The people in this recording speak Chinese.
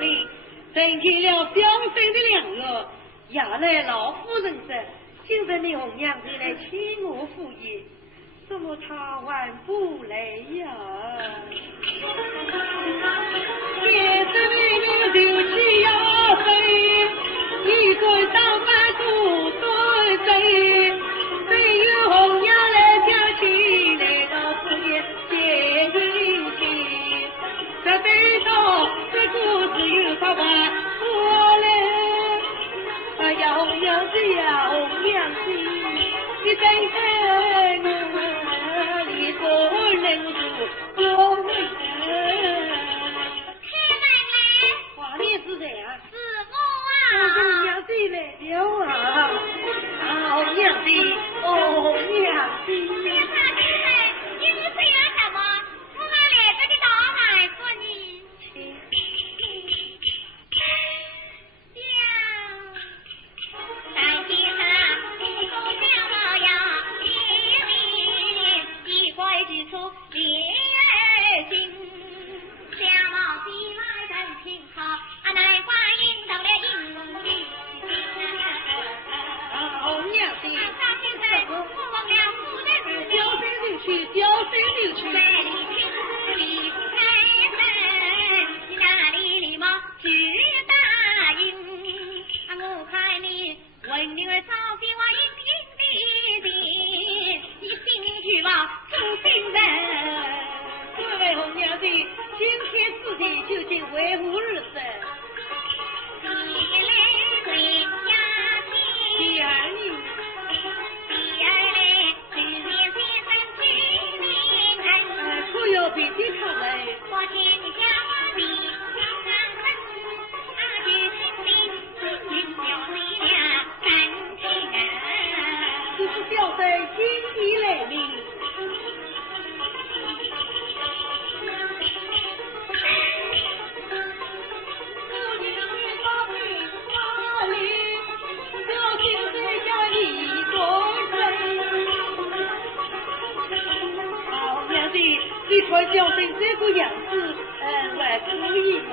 里，成全了小生的良缘，也来老夫人这，今日你红娘子来请我赴宴，怎么他还不来呀？夜深人们就起要飞，一对当班不对贼，谁有红娘来挑起来到赴宴结姻亲，这对到这故事有他完我嘞，哎呀红娘子呀红娘子，你等等我，你不能住我们华念是谁啊？是我啊！红娘子来了啊！红娘子，红娘子。先生先生，你这样什么？我们来这里到哪说你？你看小生这个样子，还可以嘛？